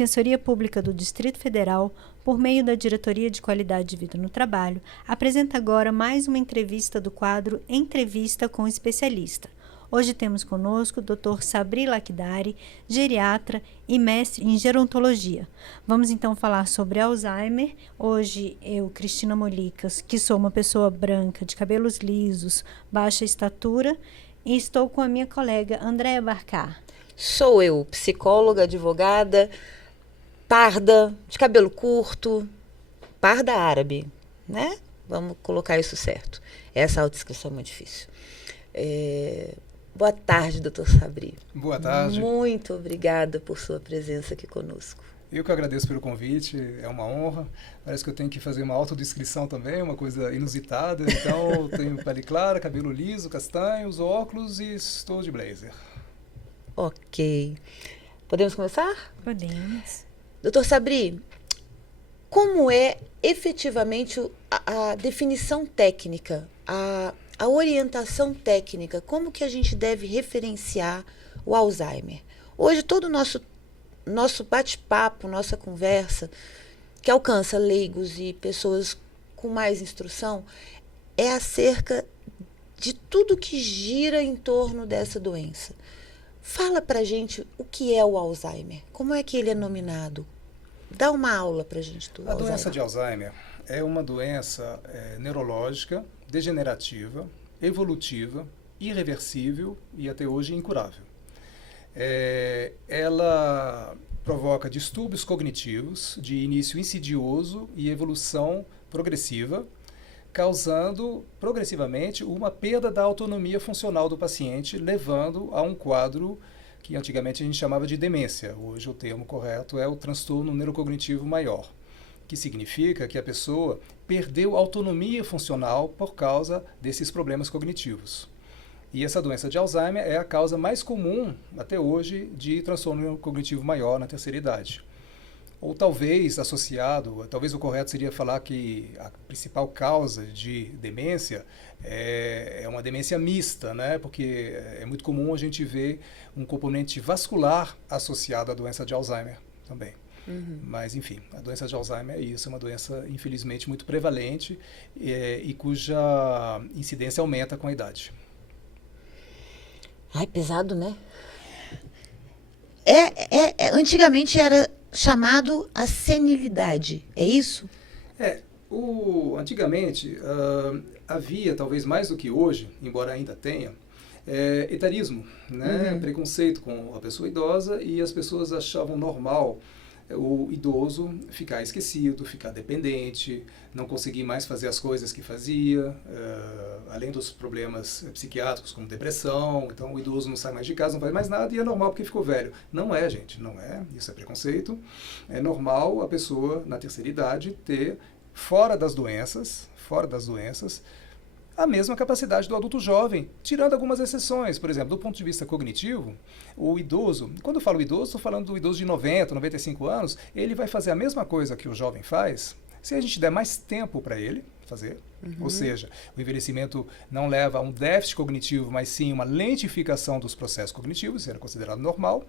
Defensoria Pública do Distrito Federal, por meio da Diretoria de Qualidade de Vida no Trabalho, apresenta agora mais uma entrevista do quadro Entrevista com Especialista. Hoje temos conosco o Dr. Sabri Lakhdari, geriatra e mestre em gerontologia. Vamos então falar sobre Alzheimer. Hoje eu, Cristina Molicas, que sou uma pessoa branca, de cabelos lisos, baixa estatura, e estou com a minha colega Andréa Barcar. Sou eu, psicóloga, advogada, parda, de cabelo curto, parda árabe, né? Vamos colocar isso certo. Essa autodescrição é muito difícil. Boa tarde, doutor Sabri. Boa tarde. Muito obrigada por sua presença aqui conosco. Eu que agradeço pelo convite, é uma honra. Parece que eu tenho que fazer uma autodescrição também, uma coisa inusitada. Então, tenho pele clara, cabelo liso, castanhos, óculos e estou de blazer. Ok. Podemos começar? Podemos. Doutor Sabri, como é efetivamente a definição técnica, a orientação técnica, como que a gente deve referenciar o Alzheimer? Hoje todo o nosso bate-papo, nossa conversa, que alcança leigos e pessoas com mais instrução, é acerca de tudo que gira em torno dessa doença. Fala pra gente o que é o Alzheimer, como é que ele é nominado? Dá uma aula pra gente do Alzheimer. A doença de Alzheimer é uma doença neurológica, degenerativa, evolutiva, irreversível e até hoje incurável. Ela provoca distúrbios cognitivos de início insidioso e evolução progressiva, causando progressivamente uma perda da autonomia funcional do paciente, levando a um quadro que antigamente a gente chamava de demência. Hoje o termo correto é o transtorno neurocognitivo maior, que significa que a pessoa perdeu autonomia funcional por causa desses problemas cognitivos. E essa doença de Alzheimer é a causa mais comum, até hoje, de transtorno cognitivo maior na terceira idade. Ou talvez associado, talvez o correto seria falar que a principal causa de demência é uma demência mista, né? Porque é muito comum a gente ver um componente vascular associado à doença de Alzheimer também. Mas, enfim, a doença de Alzheimer é isso, é uma doença, infelizmente, muito prevalente e cuja incidência aumenta com a idade. Ai, pesado, né? Antigamente era chamado a senilidade, é isso? Antigamente havia, talvez mais do que hoje, embora ainda tenha, etarismo, né? Preconceito com a pessoa idosa, e as pessoas achavam normal o idoso ficar esquecido, ficar dependente, não conseguir mais fazer as coisas que fazia, além dos problemas psiquiátricos como depressão. Então o idoso não sai mais de casa, não faz mais nada e é normal porque ficou velho. Não é, gente, não é. Isso é preconceito. É normal a pessoa na terceira idade ter, fora das doenças, a mesma capacidade do adulto jovem, tirando algumas exceções. Por exemplo, do ponto de vista cognitivo, o idoso, quando eu falo idoso, estou falando do idoso de 90, 95 anos, ele vai fazer a mesma coisa que o jovem faz, se a gente der mais tempo para ele fazer. Ou seja, o envelhecimento não leva a um déficit cognitivo, mas sim uma lentificação dos processos cognitivos, isso era considerado normal.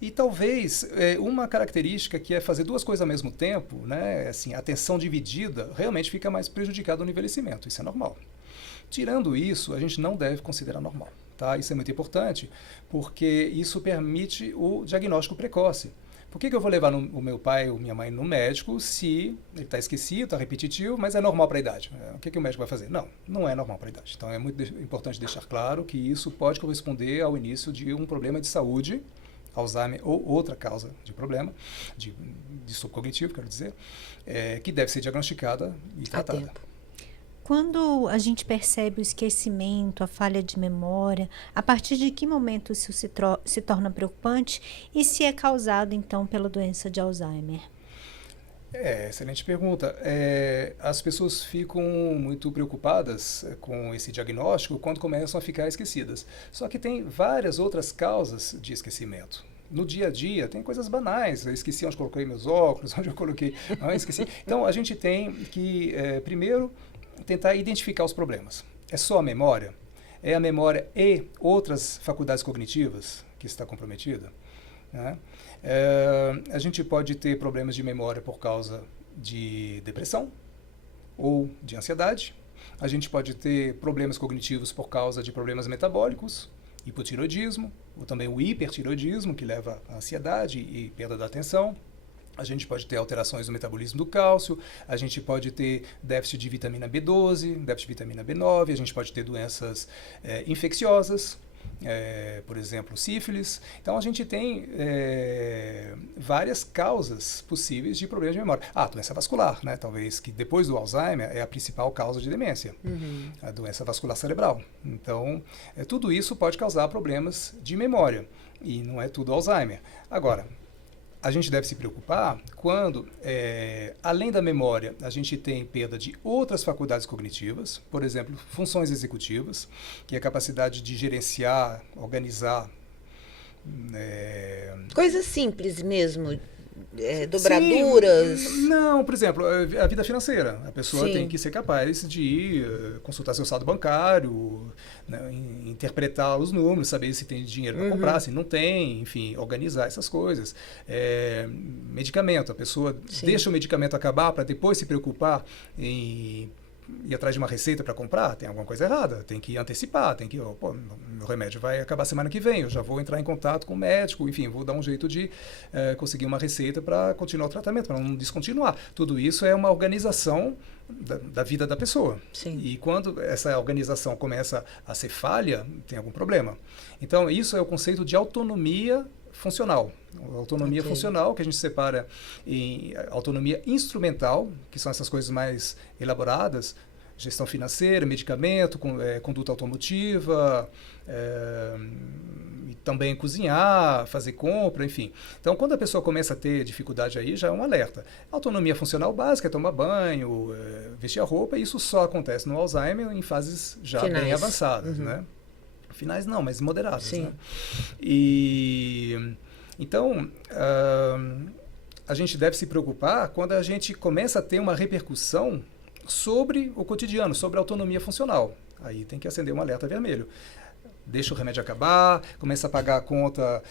E talvez uma característica que é fazer duas coisas ao mesmo tempo, né, assim, atenção dividida, realmente fica mais prejudicado no envelhecimento. Isso é normal. Tirando isso, a gente não deve considerar normal. Tá? Isso é muito importante, porque isso permite o diagnóstico precoce. Por que eu vou levar o meu pai ou minha mãe no médico se ele está esquecido, está repetitivo, mas é normal para a idade? O que o médico vai fazer? Não, não é normal para a idade. Então é muito importante deixar claro que isso pode corresponder ao início de um problema de saúde, Alzheimer ou outra causa de problema, de distúrbio cognitivo, quero dizer, que deve ser diagnosticada e tratada. Quando a gente percebe o esquecimento, a falha de memória, a partir de que momento isso se torna preocupante e se é causado, então, pela doença de Alzheimer? Excelente pergunta. As pessoas ficam muito preocupadas com esse diagnóstico quando começam a ficar esquecidas. Só que tem várias outras causas de esquecimento. No dia a dia, tem coisas banais. Eu esqueci onde coloquei meus óculos, onde eu coloquei... Não, esqueci. Então, a gente tem que, primeiro, tentar identificar os problemas. É só a memória? É a memória e outras faculdades cognitivas que está comprometida? né? A gente pode ter problemas de memória por causa de depressão ou de ansiedade. A gente pode ter problemas cognitivos por causa de problemas metabólicos, hipotireoidismo, ou também o hipertireoidismo, que leva à ansiedade e perda da atenção. A gente pode ter alterações no metabolismo do cálcio, a gente pode ter déficit de vitamina B12, déficit de vitamina B9, a gente pode ter doenças infecciosas, por exemplo, sífilis. Então, a gente tem várias causas possíveis de problemas de memória. Doença vascular, né? Talvez que depois do Alzheimer é a principal causa de demência, a doença vascular cerebral. Então, tudo isso pode causar problemas de memória e não é tudo Alzheimer. Agora, a gente deve se preocupar quando, além da memória, a gente tem perda de outras faculdades cognitivas, por exemplo, funções executivas, que é a capacidade de gerenciar, organizar. Coisas simples mesmo, dobraduras. Sim, não, por exemplo, a vida financeira. A pessoa Sim. tem que ser capaz de consultar seu saldo bancário, né, interpretar os números, saber se tem dinheiro para comprar, se não tem, enfim, organizar essas coisas. Medicamento, a pessoa deixa o medicamento acabar para depois se preocupar em ir atrás de uma receita para comprar, tem alguma coisa errada, tem que antecipar, tem que, meu remédio vai acabar semana que vem, eu já vou entrar em contato com o médico, enfim, vou dar um jeito de conseguir uma receita para continuar o tratamento, para não descontinuar. Tudo isso é uma organização da vida da pessoa. Sim. E quando essa organização começa a ser falha, tem algum problema. Então, isso é o conceito de autonomia funcional. Autonomia funcional, que a gente separa em autonomia instrumental, que são essas coisas mais elaboradas, gestão financeira, medicamento, conduta automotiva, e também cozinhar, fazer compra, enfim. Então, quando a pessoa começa a ter dificuldade aí, já é um alerta. Autonomia funcional básica é tomar banho, vestir a roupa, e isso só acontece no Alzheimer em fases já bem avançadas, né? Finais não, mas moderadas. Sim. Né? Então, a gente deve se preocupar quando a gente começa a ter uma repercussão sobre o cotidiano, sobre a autonomia funcional. Aí tem que acender um alerta vermelho. Deixa o remédio acabar, começa a pagar a conta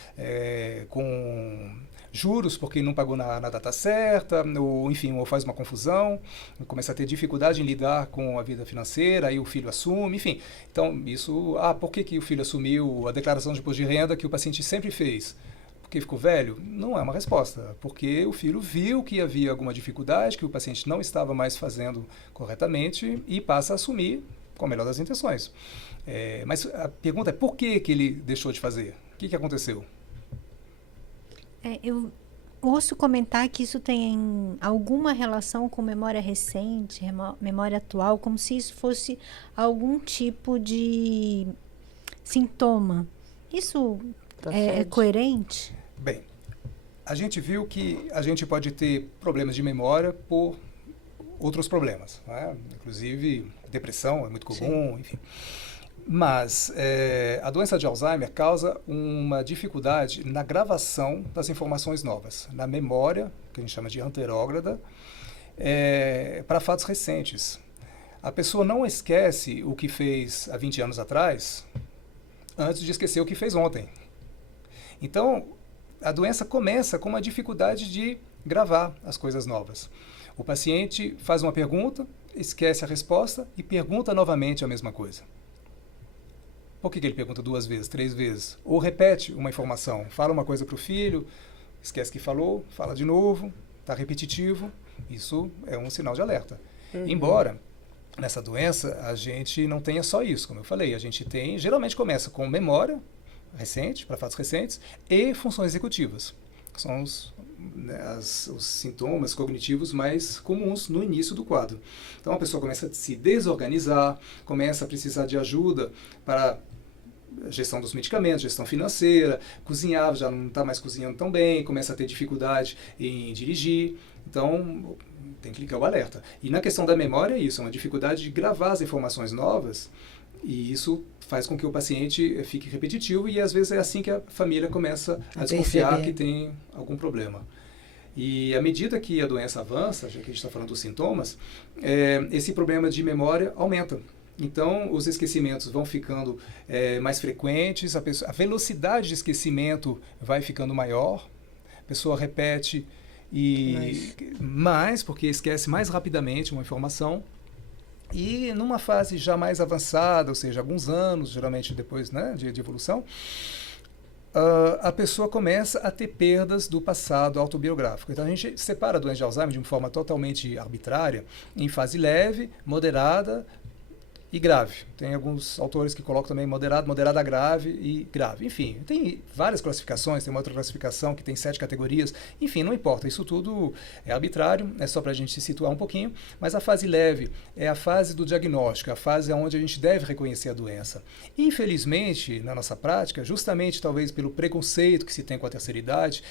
com juros porque não pagou na data certa, ou enfim, ou faz uma confusão, começa a ter dificuldade em lidar com a vida financeira, aí o filho assume, enfim. Então, isso, por que o filho assumiu a declaração de imposto de renda que o paciente sempre fez? Porque ficou velho? Não é uma resposta, porque o filho viu que havia alguma dificuldade, que o paciente não estava mais fazendo corretamente e passa a assumir com a melhor das intenções. Mas a pergunta é por que ele deixou de fazer? O que aconteceu? Eu ouço comentar que isso tem alguma relação com memória recente, memória atual, como se isso fosse algum tipo de sintoma. Isso é coerente? Bem, a gente viu que a gente pode ter problemas de memória por outros problemas, né? Inclusive depressão é muito comum, enfim. Mas a doença de Alzheimer causa uma dificuldade na gravação das informações novas, na memória, que a gente chama de anterógrada, para fatos recentes. A pessoa não esquece o que fez há 20 anos atrás, antes de esquecer o que fez ontem. Então, a doença começa com uma dificuldade de gravar as coisas novas. O paciente faz uma pergunta, esquece a resposta e pergunta novamente a mesma coisa. Por que ele pergunta 2 vezes, 3 vezes? Ou repete uma informação, fala uma coisa para o filho, esquece que falou, fala de novo, está repetitivo. Isso é um sinal de alerta. Embora, nessa doença, a gente não tenha só isso, como eu falei. A gente tem, geralmente começa com memória recente, para fatos recentes, e funções executivas. São os sintomas cognitivos mais comuns no início do quadro. Então, a pessoa começa a se desorganizar, começa a precisar de ajuda para gestão dos medicamentos, gestão financeira, cozinhar, já não está mais cozinhando tão bem, começa a ter dificuldade em dirigir. Então, tem que ligar o alerta. E na questão da memória é isso, é uma dificuldade de gravar as informações novas, e isso faz com que o paciente fique repetitivo, e às vezes é assim que a família começa a desconfiar que tem algum problema. E à medida que a doença avança, já que a gente está falando dos sintomas, esse problema de memória aumenta. Então, os esquecimentos vão ficando mais frequentes, a velocidade de esquecimento vai ficando maior, a pessoa repete mais, porque esquece mais rapidamente uma informação. E numa fase já mais avançada, ou seja, alguns anos, geralmente depois, né, de evolução, a pessoa começa a ter perdas do passado autobiográfico. Então a gente separa a doença de Alzheimer de uma forma totalmente arbitrária, em fase leve, moderada e grave. Tem alguns autores que colocam também moderada grave e grave. Enfim, tem várias classificações, tem uma outra classificação que tem 7 categorias. Enfim, não importa, isso tudo é arbitrário, é só para a gente se situar um pouquinho. Mas a fase leve é a fase do diagnóstico, a fase onde a gente deve reconhecer a doença. Infelizmente, na nossa prática, justamente talvez pelo preconceito que se tem com a terceira idade,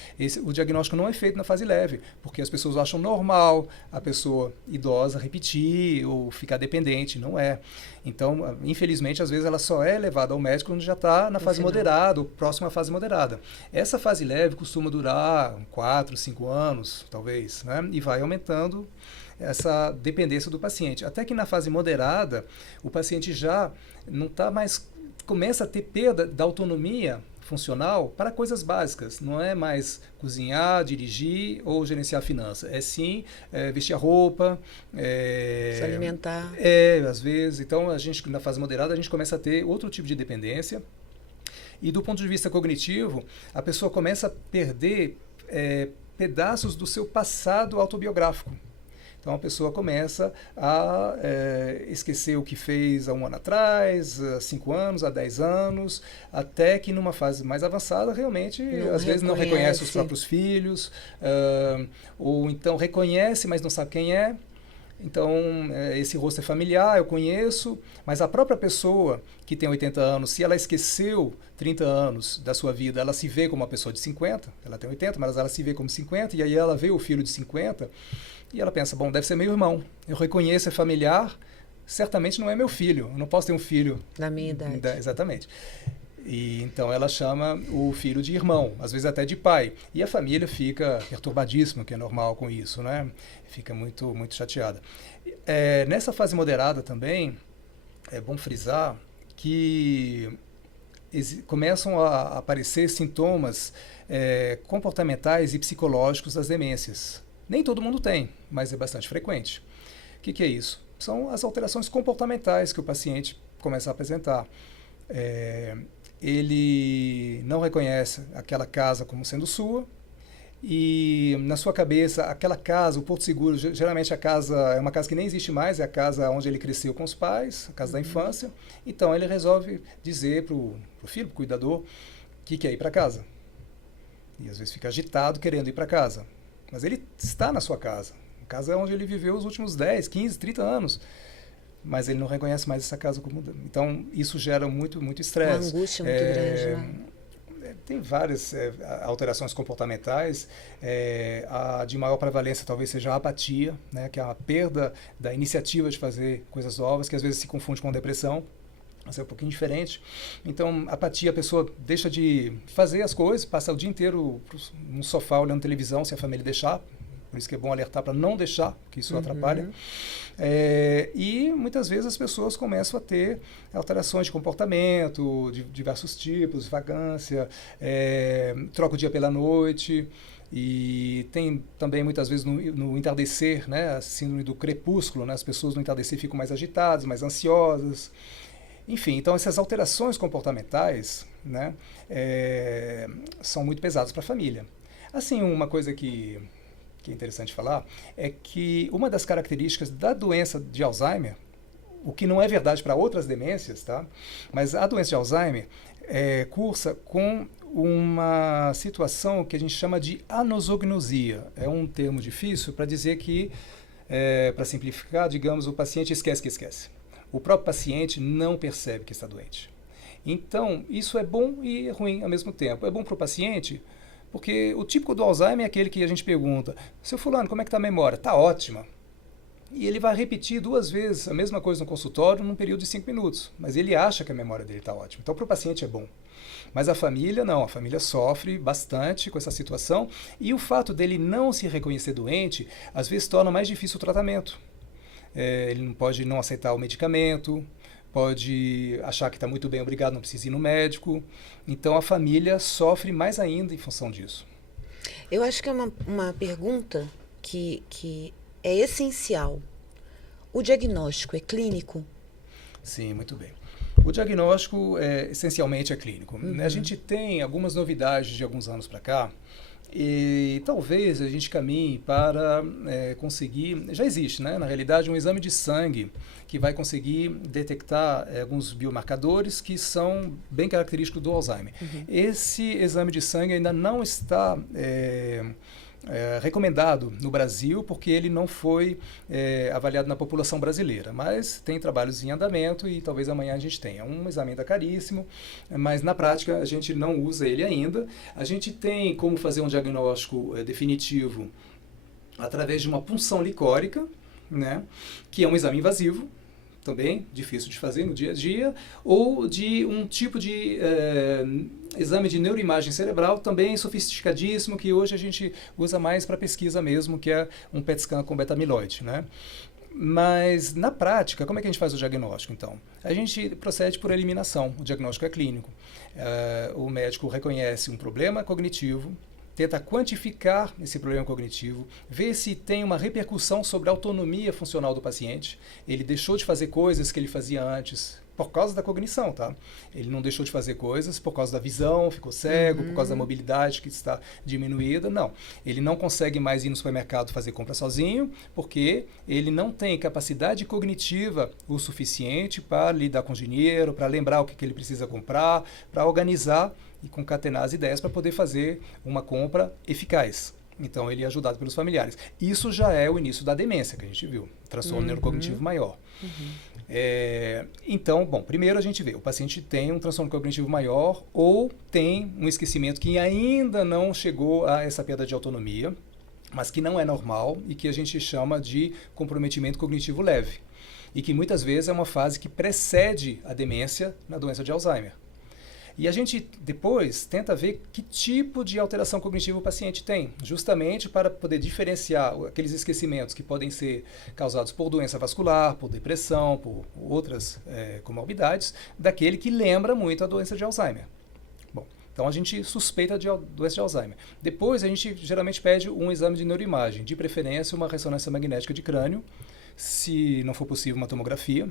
o diagnóstico não é feito na fase leve, porque as pessoas acham normal a pessoa idosa repetir ou ficar dependente, não é. Então, infelizmente, às vezes ela só é levada ao médico quando já está na fase moderada, ou próxima à fase moderada. Essa fase leve costuma durar 4, 5 anos, talvez, né? E vai aumentando essa dependência do paciente. Até que na fase moderada, o paciente já não está mais... começa a ter perda da autonomia funcional para coisas básicas. Não é mais cozinhar, dirigir ou gerenciar a finança. É sim vestir a roupa. Se alimentar. Às vezes. Então, a gente, na fase moderada, a gente começa a ter outro tipo de dependência. E do ponto de vista cognitivo, a pessoa começa a perder pedaços do seu passado autobiográfico. Então a pessoa começa a esquecer o que fez há 1 ano atrás, há 5 anos, há 10 anos, até que numa fase mais avançada realmente às vezes não reconhece os próprios filhos, ou então reconhece, mas não sabe quem é. Então, esse rosto é familiar, eu conheço, mas a própria pessoa que tem 80 anos, se ela esqueceu 30 anos da sua vida, ela se vê como uma pessoa de 50, ela tem 80, mas ela se vê como 50, e aí ela vê o filho de 50, e ela pensa, bom, deve ser meu irmão, eu reconheço, é familiar, certamente não é meu filho, eu não posso ter um filho... Da minha idade. Exatamente. E então ela chama o filho de irmão, às vezes até de pai. E a família fica perturbadíssima, que é normal com isso, né? Fica muito, muito chateada. Nessa fase moderada também, é bom frisar que começam a aparecer sintomas comportamentais e psicológicos das demências. Nem todo mundo tem, mas é bastante frequente. O que é isso? São as alterações comportamentais que o paciente começa a apresentar. Ele não reconhece aquela casa como sendo sua, e na sua cabeça aquela casa, o Porto Seguro, geralmente a casa é uma casa que nem existe mais, é a casa onde ele cresceu com os pais, a casa da infância. Então ele resolve dizer para o filho, para o cuidador, que quer ir para casa. E às vezes fica agitado querendo ir para casa. Mas ele está na sua casa. A casa é onde ele viveu os últimos 10, 15, 30 anos. Mas ele não reconhece mais essa casa como... Então, isso gera muito estresse. Uma angústia muito grande, né? Tem várias alterações comportamentais. A de maior prevalência talvez seja a apatia, né? Que é a perda da iniciativa de fazer coisas novas, que às vezes se confunde com depressão. Mas é um pouquinho diferente. Então, apatia, a pessoa deixa de fazer as coisas, passa o dia inteiro no sofá olhando televisão, se a família deixar. Por isso que é bom alertar para não deixar, que isso atrapalha. E muitas vezes as pessoas começam a ter alterações de comportamento, de diversos tipos, vagância, troca o dia pela noite. E tem também muitas vezes no entardecer, né, a síndrome do crepúsculo, né, as pessoas no entardecer ficam mais agitadas, mais ansiosas. Enfim, então essas alterações comportamentais, né, são muito pesadas para a família. Assim, uma coisa que é interessante falar é que uma das características da doença de Alzheimer, o que não é verdade para outras demências, tá? Mas a doença de Alzheimer cursa com uma situação que a gente chama de anosognosia. É um termo difícil para dizer que, para simplificar, digamos, o paciente esquece que esquece. O próprio paciente não percebe que está doente. Então, isso é bom e ruim ao mesmo tempo. É bom para o paciente, porque o típico do Alzheimer é aquele que a gente pergunta, seu fulano, como é que está a memória? Está ótima. E ele vai repetir 2 vezes a mesma coisa no consultório num período de 5 minutos. Mas ele acha que a memória dele está ótima. Então, para o paciente é bom. Mas a família não, a família sofre bastante com essa situação. E o fato dele não se reconhecer doente, às vezes torna mais difícil o tratamento. Ele não pode não aceitar o medicamento, pode achar que está muito bem, obrigado, não precisa ir no médico. Então, a família sofre mais ainda em função disso. Eu acho que é uma pergunta que é essencial. O diagnóstico é clínico? Sim, muito bem. O diagnóstico essencialmente é clínico. A gente tem algumas novidades de alguns anos para cá e talvez a gente caminhe para conseguir... Já existe, né? Na realidade, um exame de sangue que vai conseguir detectar alguns biomarcadores que são bem característicos do Alzheimer. Esse exame de sangue ainda não está... recomendado no Brasil porque ele não foi avaliado na população brasileira, mas tem trabalhos em andamento e talvez amanhã a gente tenha. Um exame ainda caríssimo, mas na prática a gente não usa ele ainda. A gente tem como fazer um diagnóstico definitivo através de uma punção licórica, né, que é um exame invasivo, também difícil de fazer no dia a dia, ou de um tipo de exame de neuroimagem cerebral, também sofisticadíssimo, que hoje a gente usa mais para pesquisa mesmo, que é um PET scan com beta-amiloide, né? Mas, na prática, como é que a gente faz o diagnóstico, então? A gente procede por eliminação, o diagnóstico é clínico. O médico reconhece um problema cognitivo, tenta quantificar esse problema cognitivo, ver se tem uma repercussão sobre a autonomia funcional do paciente. Ele deixou de fazer coisas que ele fazia antes por causa da cognição, tá? Ele não deixou de fazer coisas por causa da visão, ficou cego, por causa da mobilidade que está diminuída, não. Ele não consegue mais ir no supermercado fazer compra sozinho, porque ele não tem capacidade cognitiva o suficiente para lidar com dinheiro, para lembrar o que ele precisa comprar, para organizar e concatenar as ideias para poder fazer uma compra eficaz. Então, ele é ajudado pelos familiares. Isso já é o início da demência que a gente viu, transtorno neurocognitivo maior. Então, bom, primeiro a gente vê, o paciente tem um transtorno cognitivo maior ou tem um esquecimento que ainda não chegou a essa perda de autonomia, mas que não é normal e que a gente chama de comprometimento cognitivo leve. E que muitas vezes é uma fase que precede a demência na doença de Alzheimer. E a gente depois tenta ver que tipo de alteração cognitiva o paciente tem, justamente para poder diferenciar aqueles esquecimentos que podem ser causados por doença vascular, por depressão, por outras comorbidades, daquele que lembra muito a doença de Alzheimer. Bom, então a gente suspeita de doença de Alzheimer. Depois a gente geralmente pede um exame de neuroimagem, de preferência uma ressonância magnética de crânio, se não for possível uma tomografia,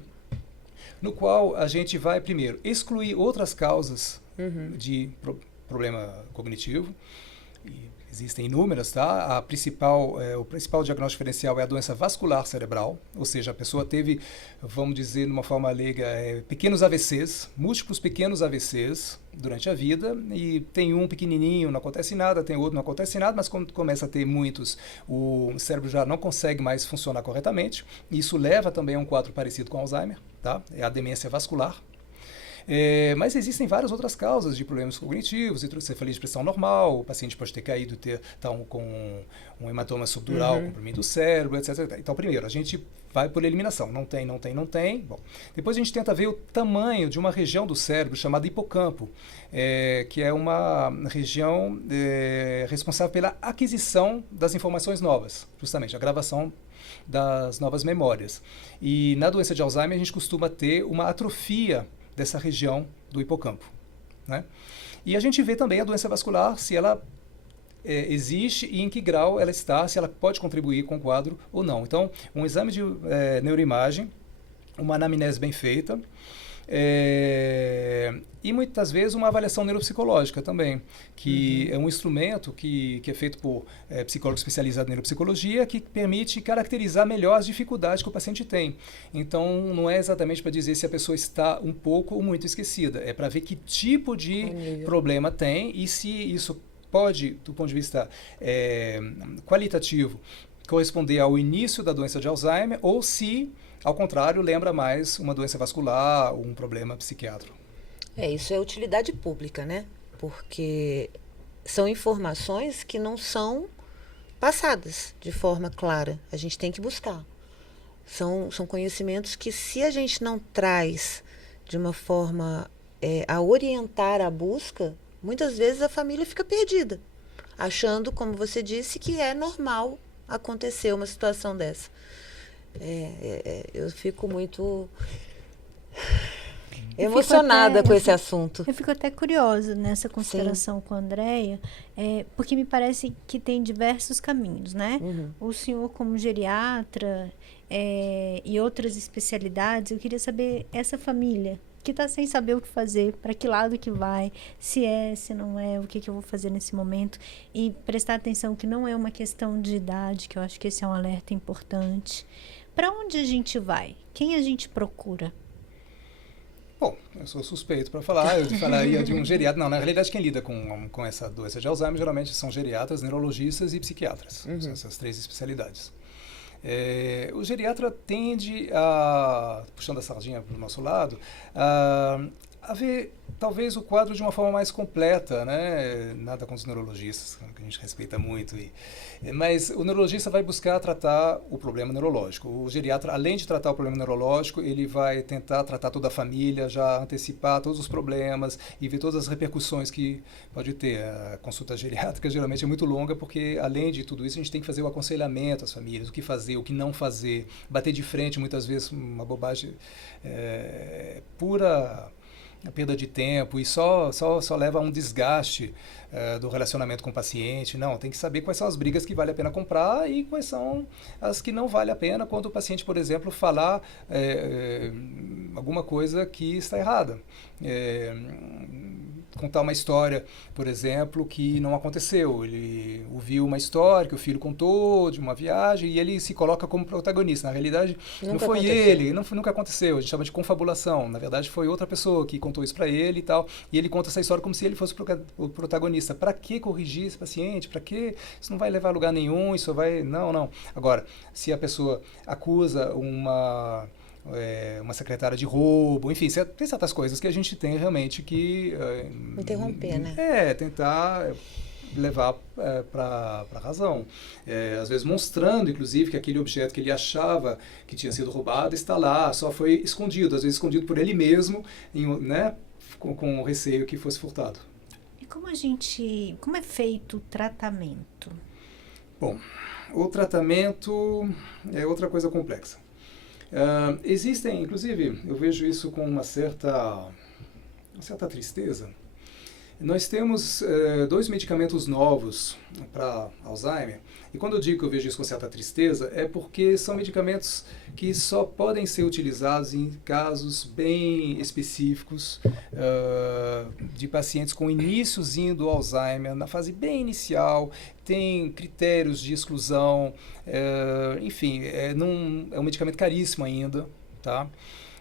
no qual a gente vai, primeiro, excluir outras causas de problema cognitivo. E existem inúmeras, tá? O principal diagnóstico diferencial é a doença vascular cerebral, ou seja, a pessoa teve, vamos dizer, de uma forma leiga, pequenos AVCs, múltiplos pequenos AVCs durante a vida, e tem um pequenininho, não acontece nada, tem outro, não acontece nada, mas quando começa a ter muitos, o cérebro já não consegue mais funcionar corretamente. Isso leva também a um quadro parecido com Alzheimer, tá? É a demência vascular. Mas existem várias outras causas de problemas cognitivos, hidrocefalia de pressão normal, o paciente pode ter caído, com um hematoma subdural, comprimindo o cérebro, etc. Então, primeiro, a gente vai por eliminação. Não tem. Bom, depois a gente tenta ver o tamanho de uma região do cérebro chamada hipocampo, que é uma região responsável pela aquisição das informações novas, justamente a gravação das novas memórias. E na doença de Alzheimer a gente costuma ter uma atrofia dessa região do hipocampo, né? E a gente vê também a doença vascular, se ela existe e em que grau ela está, se ela pode contribuir com o quadro ou não. Então, um exame de neuroimagem, uma anamnese bem feita, e muitas vezes uma avaliação neuropsicológica também, que é um instrumento que é feito por psicólogos especializados em neuropsicologia, que permite caracterizar melhor as dificuldades que o paciente tem. Então, não é exatamente para dizer se a pessoa está um pouco ou muito esquecida, é para ver que tipo de problema tem e se isso pode, do ponto de vista qualitativo, corresponder ao início da doença de Alzheimer ou se, ao contrário, lembra mais uma doença vascular ou um problema psiquiátrico. Isso é utilidade pública, né? Porque são informações que não são passadas de forma clara. A gente tem que buscar. São conhecimentos que, se a gente não traz de uma forma a orientar a busca, muitas vezes a família fica perdida, achando, como você disse, que é normal acontecer uma situação dessa. Eu fico muito emocionada com esse assunto. Eu fico até curiosa nessa consideração com a Andréia, porque me parece que tem diversos caminhos, né? O senhor como geriatra e outras especialidades, eu queria saber essa família que está sem saber o que fazer, para que lado que vai, se não é, o que eu vou fazer nesse momento, e prestar atenção que não é uma questão de idade, que eu acho que esse é um alerta importante. Para onde a gente vai? Quem a gente procura? Bom, eu sou suspeito para falar, eu falaria de um geriatra. Não, na realidade quem lida com essa doença de Alzheimer geralmente são geriatras, neurologistas e psiquiatras, são essas três especialidades. O geriatra tende a, puxando a sardinha para o nosso lado, a ver talvez o quadro de uma forma mais completa, né? Nada com os neurologistas, que a gente respeita muito. Mas o neurologista vai buscar tratar o problema neurológico. O geriatra, além de tratar o problema neurológico, ele vai tentar tratar toda a família, já antecipar todos os problemas e ver todas as repercussões que pode ter. A consulta geriátrica geralmente é muito longa, porque além de tudo isso, a gente tem que fazer o aconselhamento às famílias, o que fazer, o que não fazer, bater de frente, muitas vezes uma bobagem pura... a perda de tempo e só leva a um desgaste do relacionamento com o paciente. Não, tem que saber quais são as brigas que vale a pena comprar e quais são as que não vale a pena quando o paciente, por exemplo, falar alguma coisa que está errada. Contar uma história, por exemplo, que não aconteceu. Ele ouviu uma história que o filho contou de uma viagem e ele se coloca como protagonista. Na realidade, não foi ele, nunca aconteceu. A gente chama de confabulação. Na verdade, foi outra pessoa que contou isso para ele e tal. E ele conta essa história como se ele fosse o protagonista. Para que corrigir esse paciente? Para que? Isso não vai levar a lugar nenhum, isso vai... Não. Agora, se a pessoa acusa uma secretária de roubo, enfim, tem certas coisas que a gente tem realmente que... interromper, né? Tentar levar para a razão. Às vezes mostrando, inclusive, que aquele objeto que ele achava que tinha sido roubado está lá, só foi escondido, às vezes escondido por ele mesmo, né, com receio que fosse furtado. E como é feito o tratamento? Bom, o tratamento é outra coisa complexa. Existem, inclusive, eu vejo isso com uma certa tristeza. Nós temos 2 medicamentos novos para Alzheimer, e quando eu digo que eu vejo isso com certa tristeza, é porque são medicamentos que só podem ser utilizados em casos bem específicos de pacientes com iniciozinho do Alzheimer, na fase bem inicial, tem critérios de exclusão, enfim, é um medicamento caríssimo ainda, tá?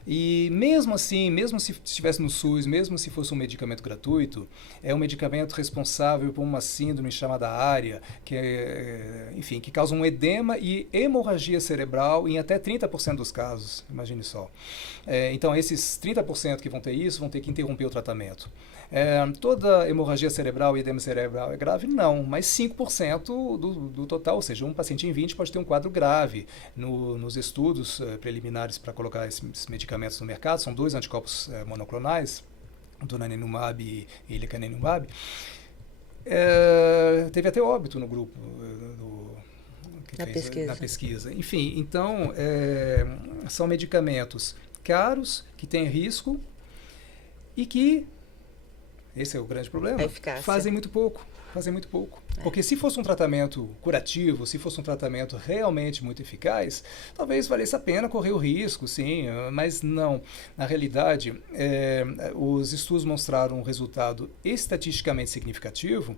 E mesmo assim, mesmo se estivesse no SUS, mesmo se fosse um medicamento gratuito, é um medicamento responsável por uma síndrome chamada ARIA, que causa um edema e hemorragia cerebral em até 30% dos casos, imagine só. Então, esses 30% que vão ter isso, vão ter que interromper o tratamento. Toda hemorragia cerebral e edema cerebral é grave? Não, mas 5% do total, ou seja, um paciente em 20 pode ter um quadro grave. Nos estudos preliminares para colocar esses medicamentos no mercado, são 2 anticorpos monoclonais, o donanemab e lecanemab, teve até óbito no grupo na pesquisa. Enfim, então, são medicamentos caros, que têm risco e que, esse é o grande problema, fazem muito pouco. Porque se fosse um tratamento curativo, se fosse um tratamento realmente muito eficaz, talvez valesse a pena correr o risco, sim, mas não. Na realidade, os estudos mostraram um resultado estatisticamente significativo,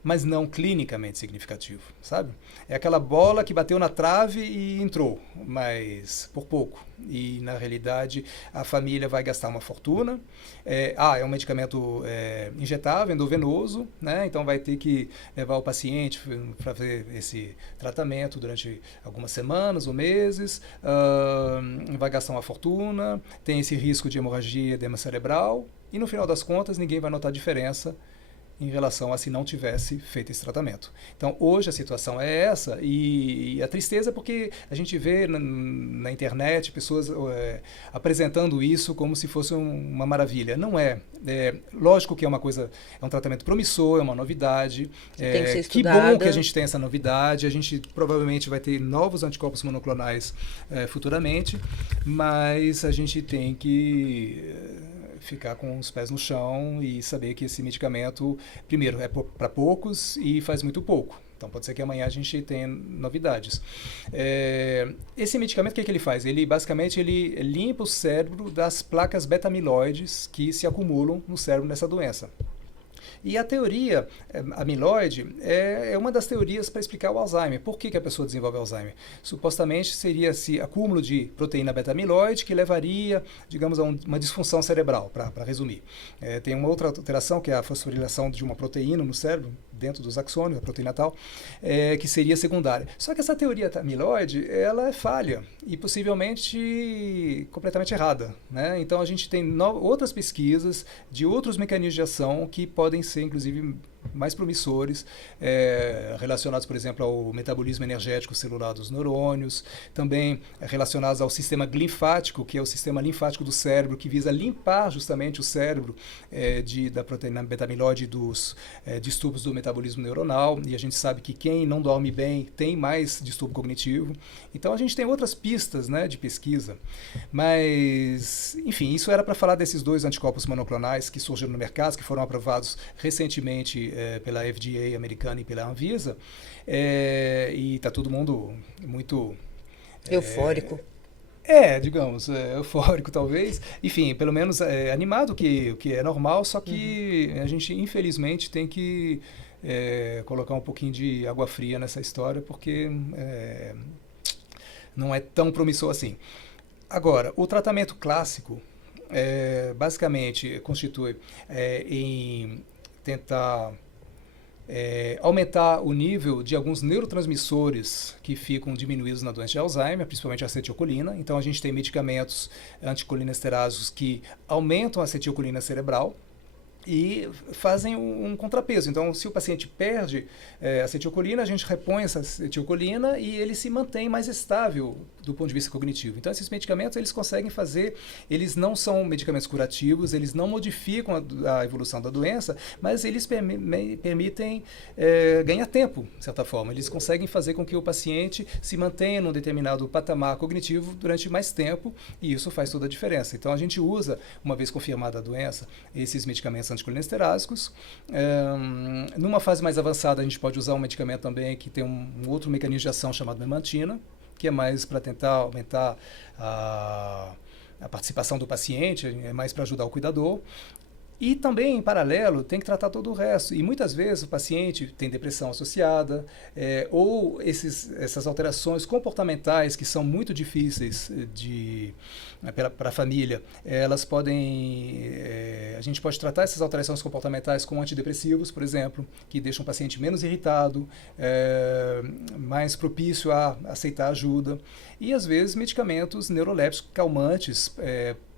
mas não clinicamente significativo, sabe? É aquela bola que bateu na trave e entrou, mas por pouco. E, na realidade, a família vai gastar uma fortuna. É um medicamento injetável, endovenoso, né? Então vai ter que levar o paciente para fazer esse tratamento durante algumas semanas ou meses, vai gastar uma fortuna, tem esse risco de hemorragia, edema cerebral, e no final das contas ninguém vai notar diferença em relação a se não tivesse feito esse tratamento. Então, hoje a situação é essa, e a tristeza é porque a gente vê na internet pessoas apresentando isso como se fosse uma maravilha. Não é. Lógico que é um tratamento promissor, é uma novidade. Tem que ser que bom que a gente tem essa novidade. A gente provavelmente vai ter novos anticorpos monoclonais futuramente, mas a gente tem que ficar com os pés no chão e saber que esse medicamento, primeiro, é para poucos e faz muito pouco. Então, pode ser que amanhã a gente tenha novidades. Esse medicamento, o que ele faz? Ele, basicamente, ele limpa o cérebro das placas beta-amiloides que se acumulam no cérebro nessa doença. E a teoria amiloide é uma das teorias para explicar o Alzheimer. Por que a pessoa desenvolve Alzheimer? Supostamente seria esse acúmulo de proteína beta-amiloide que levaria, digamos, a uma disfunção cerebral, para resumir. Tem uma outra alteração, que é a fosforilação de uma proteína no cérebro, dentro dos axônios, a proteína tal, que seria secundária. Só que essa teoria amiloide, ela é falha e possivelmente completamente errada, né? Então a gente tem outras pesquisas de outros mecanismos de ação que podem ser, inclusive, mais promissores, relacionados, por exemplo, ao metabolismo energético celular dos neurônios, também relacionados ao sistema linfático, que é o sistema linfático do cérebro, que visa limpar justamente o cérebro da proteína beta-amiloide dos distúrbios do metabolismo neuronal, e a gente sabe que quem não dorme bem tem mais distúrbio cognitivo. Então a gente tem outras pistas, né, de pesquisa, mas, enfim, isso era para falar desses 2 anticorpos monoclonais que surgiram no mercado, que foram aprovados recentemente pela FDA americana e pela Anvisa, e está todo mundo muito... eufórico. Digamos, eufórico talvez. Enfim, pelo menos animado, o que é normal, só que a gente, infelizmente, tem que colocar um pouquinho de água fria nessa história, porque não é tão promissor assim. Agora, o tratamento clássico, basicamente, constitui em tentar aumentar o nível de alguns neurotransmissores que ficam diminuídos na doença de Alzheimer, principalmente a acetilcolina. Então, a gente tem medicamentos anticolinesteráseos que aumentam a acetilcolina cerebral e fazem um contrapeso. Então, se o paciente perde acetilcolina, a gente repõe essa acetilcolina e ele se mantém mais estável do ponto de vista cognitivo. Então, esses medicamentos, eles conseguem fazer, eles não são medicamentos curativos, eles não modificam a evolução da doença, mas eles permitem ganhar tempo, de certa forma. Eles conseguem fazer com que o paciente se mantenha num determinado patamar cognitivo durante mais tempo, e isso faz toda a diferença. Então, a gente usa, uma vez confirmada a doença, esses medicamentos anticolinesteráseos. Numa fase mais avançada, a gente pode usar um medicamento também que tem um outro mecanismo de ação chamado memantina, que é mais para tentar aumentar a participação do paciente, é mais para ajudar o cuidador. E também, em paralelo, tem que tratar todo o resto. E muitas vezes o paciente tem depressão associada, ou essas alterações comportamentais que são muito difíceis para a família, elas podem... a gente pode tratar essas alterações comportamentais com antidepressivos, por exemplo, que deixam o paciente menos irritado, mais propício a aceitar ajuda. E, às vezes, medicamentos neurolépticos calmantes,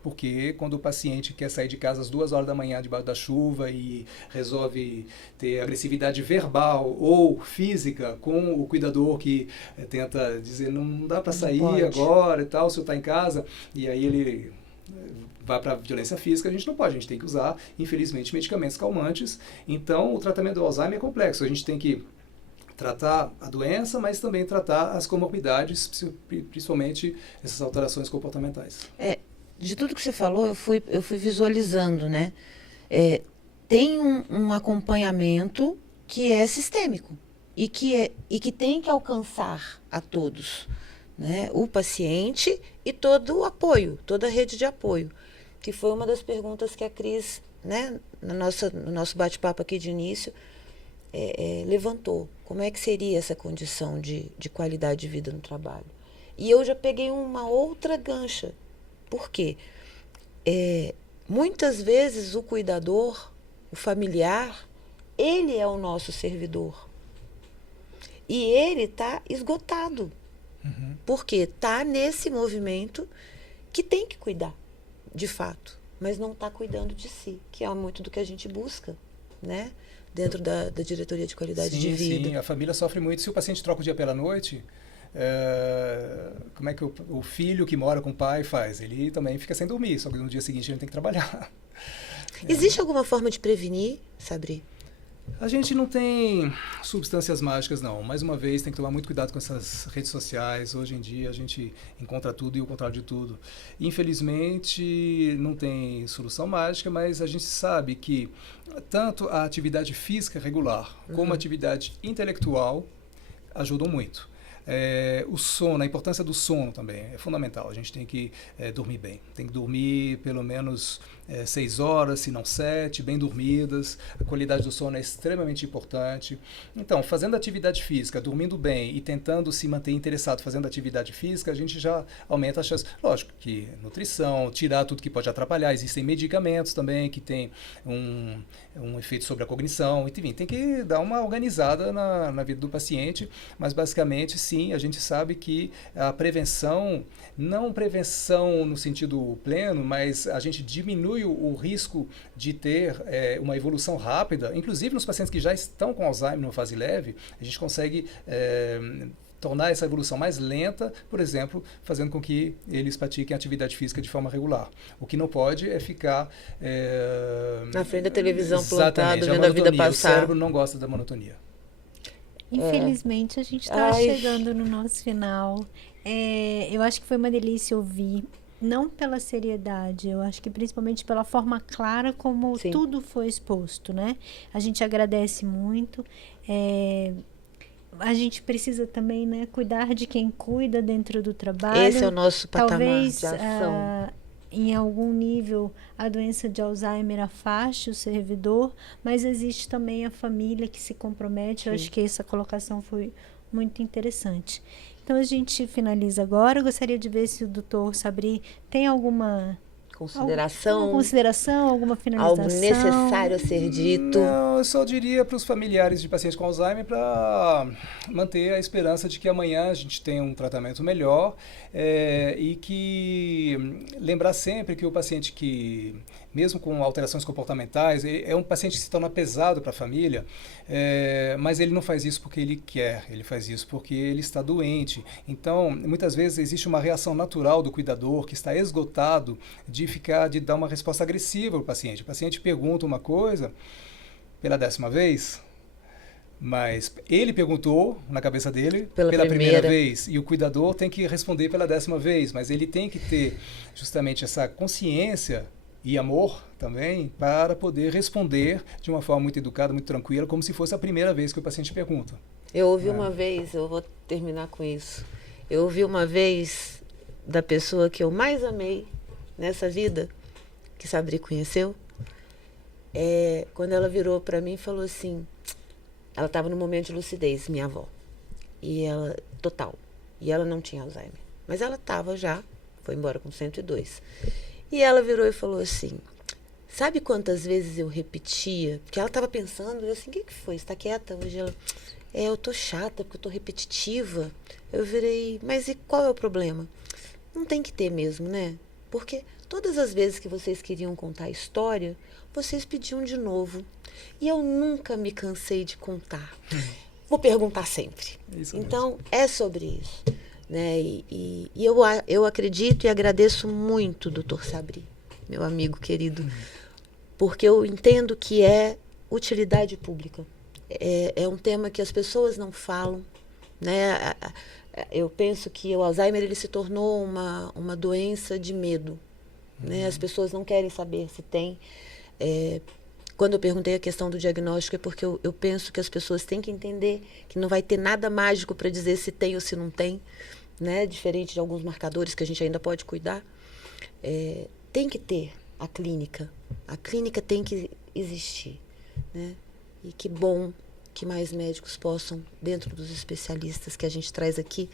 porque quando o paciente quer sair de casa às 2 horas da manhã debaixo da chuva e resolve ter agressividade verbal ou física com o cuidador que tenta dizer não dá para sair agora e tal, se eu está em casa, e aí ele vai para a violência física, a gente não pode, a gente tem que usar, infelizmente, medicamentos calmantes. Então, o tratamento do Alzheimer é complexo, a gente tem que tratar a doença, mas também tratar as comorbidades, principalmente essas alterações comportamentais. De tudo que você falou, eu fui visualizando, né? Tem um acompanhamento que é sistêmico e que tem que alcançar a todos, né? O paciente e todo o apoio, toda a rede de apoio, que foi uma das perguntas que a Cris, né, no nosso bate-papo aqui de início, levantou. Como é que seria essa condição de qualidade de vida no trabalho? E eu já peguei uma outra gancha. Por quê? Muitas vezes o cuidador, o familiar, ele é o nosso servidor. E ele está esgotado. Uhum. Porque está nesse movimento que tem que cuidar, de fato. Mas não está cuidando de si, que é muito do que a gente busca, né? Dentro da diretoria de qualidade de vida. Sim, a família sofre muito. Se o paciente troca o dia pela noite... como é que o filho que mora com o pai faz? Ele também fica sem dormir, só que no dia seguinte ele tem que trabalhar. Existe alguma forma de prevenir, Sabri? A gente não tem substâncias mágicas, não. Mais uma vez, tem que tomar muito cuidado com essas redes sociais. Hoje em dia, a gente encontra tudo e o contrário de tudo. Infelizmente, não tem solução mágica, mas a gente sabe que tanto a atividade física regular como a atividade intelectual ajudam muito. O sono, a importância do sono também é fundamental. A gente tem que dormir bem. Tem que dormir pelo menos 6 horas, se não 7, bem dormidas. A qualidade do sono é extremamente importante. Então, fazendo atividade física, dormindo bem e tentando se manter interessado fazendo atividade física, a gente já aumenta a chance. Lógico que nutrição, tirar tudo que pode atrapalhar. Existem medicamentos também que têm um efeito sobre a cognição. Enfim, tem que dar uma organizada na vida do paciente, mas basicamente, sim, a gente sabe que a prevenção, não prevenção no sentido pleno, mas a gente diminui o risco de ter uma evolução rápida, inclusive nos pacientes que já estão com Alzheimer numa fase leve, a gente consegue tornar essa evolução mais lenta, por exemplo, fazendo com que eles pratiquem atividade física de forma regular. O que não pode é ficar na frente da televisão plantado, vendo a vida passar. O cérebro não gosta da monotonia. Infelizmente, a gente está chegando no nosso final. Eu acho que foi uma delícia ouvir, não pela seriedade, eu acho que principalmente pela forma clara como tudo foi exposto, né? A gente agradece muito. A gente precisa também, né, cuidar de quem cuida dentro do trabalho. Esse é o nosso patamar Talvez, de ação. Em algum nível, a doença de Alzheimer afaste o servidor, mas existe também a família que se compromete. Eu acho que essa colocação foi muito interessante. Então, a gente finaliza agora. Eu gostaria de ver se o Dr. Sabri tem alguma consideração, alguma finalização. Algo necessário a ser dito. Não, eu só diria para os familiares de pacientes com Alzheimer para manter a esperança de que amanhã a gente tenha um tratamento melhor e que lembrar sempre que o paciente que, mesmo com alterações comportamentais, é um paciente que se torna pesado para a família, mas ele não faz isso porque ele quer, ele faz isso porque ele está doente. Então, muitas vezes existe uma reação natural do cuidador que está esgotado de dar uma resposta agressiva ao paciente. O paciente pergunta uma coisa pela 10ª vez, mas ele perguntou na cabeça dele pela primeira vez, e o cuidador tem que responder pela 10ª vez, mas ele tem que ter justamente essa consciência e amor também para poder responder de uma forma muito educada, muito tranquila, como se fosse a primeira vez que o paciente pergunta. Eu ouvi uma vez, eu vou terminar com isso, eu ouvi uma vez da pessoa que eu mais amei nessa vida, que Sabri conheceu, quando ela virou para mim e falou assim, ela estava no momento de lucidez, minha avó, e ela, total, e ela não tinha Alzheimer, mas ela estava já, foi embora com 102, e ela virou e falou assim, sabe quantas vezes eu repetia, porque ela estava pensando, eu assim, o que foi, você está quieta? Hoje ela, eu tô chata, porque eu tô repetitiva. Eu virei, mas e qual é o problema? Não tem que ter mesmo, né? Porque todas as vezes que vocês queriam contar a história, vocês pediam de novo. E eu nunca me cansei de contar. Vou perguntar sempre. Isso então, é sobre isso. Né? E eu acredito e agradeço muito, Dr. Sabri, meu amigo querido, porque eu entendo que é utilidade pública. É um tema que as pessoas não falam, né? Eu penso que o Alzheimer ele se tornou uma doença de medo, né? As pessoas não querem saber se tem. Quando eu perguntei a questão do diagnóstico é porque eu penso que as pessoas têm que entender que não vai ter nada mágico para dizer se tem ou se não tem, né? Diferente de alguns marcadores que a gente ainda pode cuidar. Tem que ter a clínica tem que existir, né? E que bom que mais médicos possam, dentro dos especialistas que a gente traz aqui,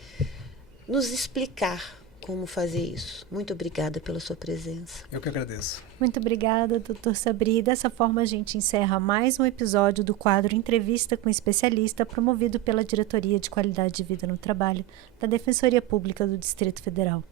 nos explicar como fazer isso. Muito obrigada pela sua presença. Eu que agradeço. Muito obrigada, Dr. Sabri. Dessa forma, a gente encerra mais um episódio do quadro Entrevista com Especialista, promovido pela Diretoria de Qualidade de Vida no Trabalho da Defensoria Pública do Distrito Federal.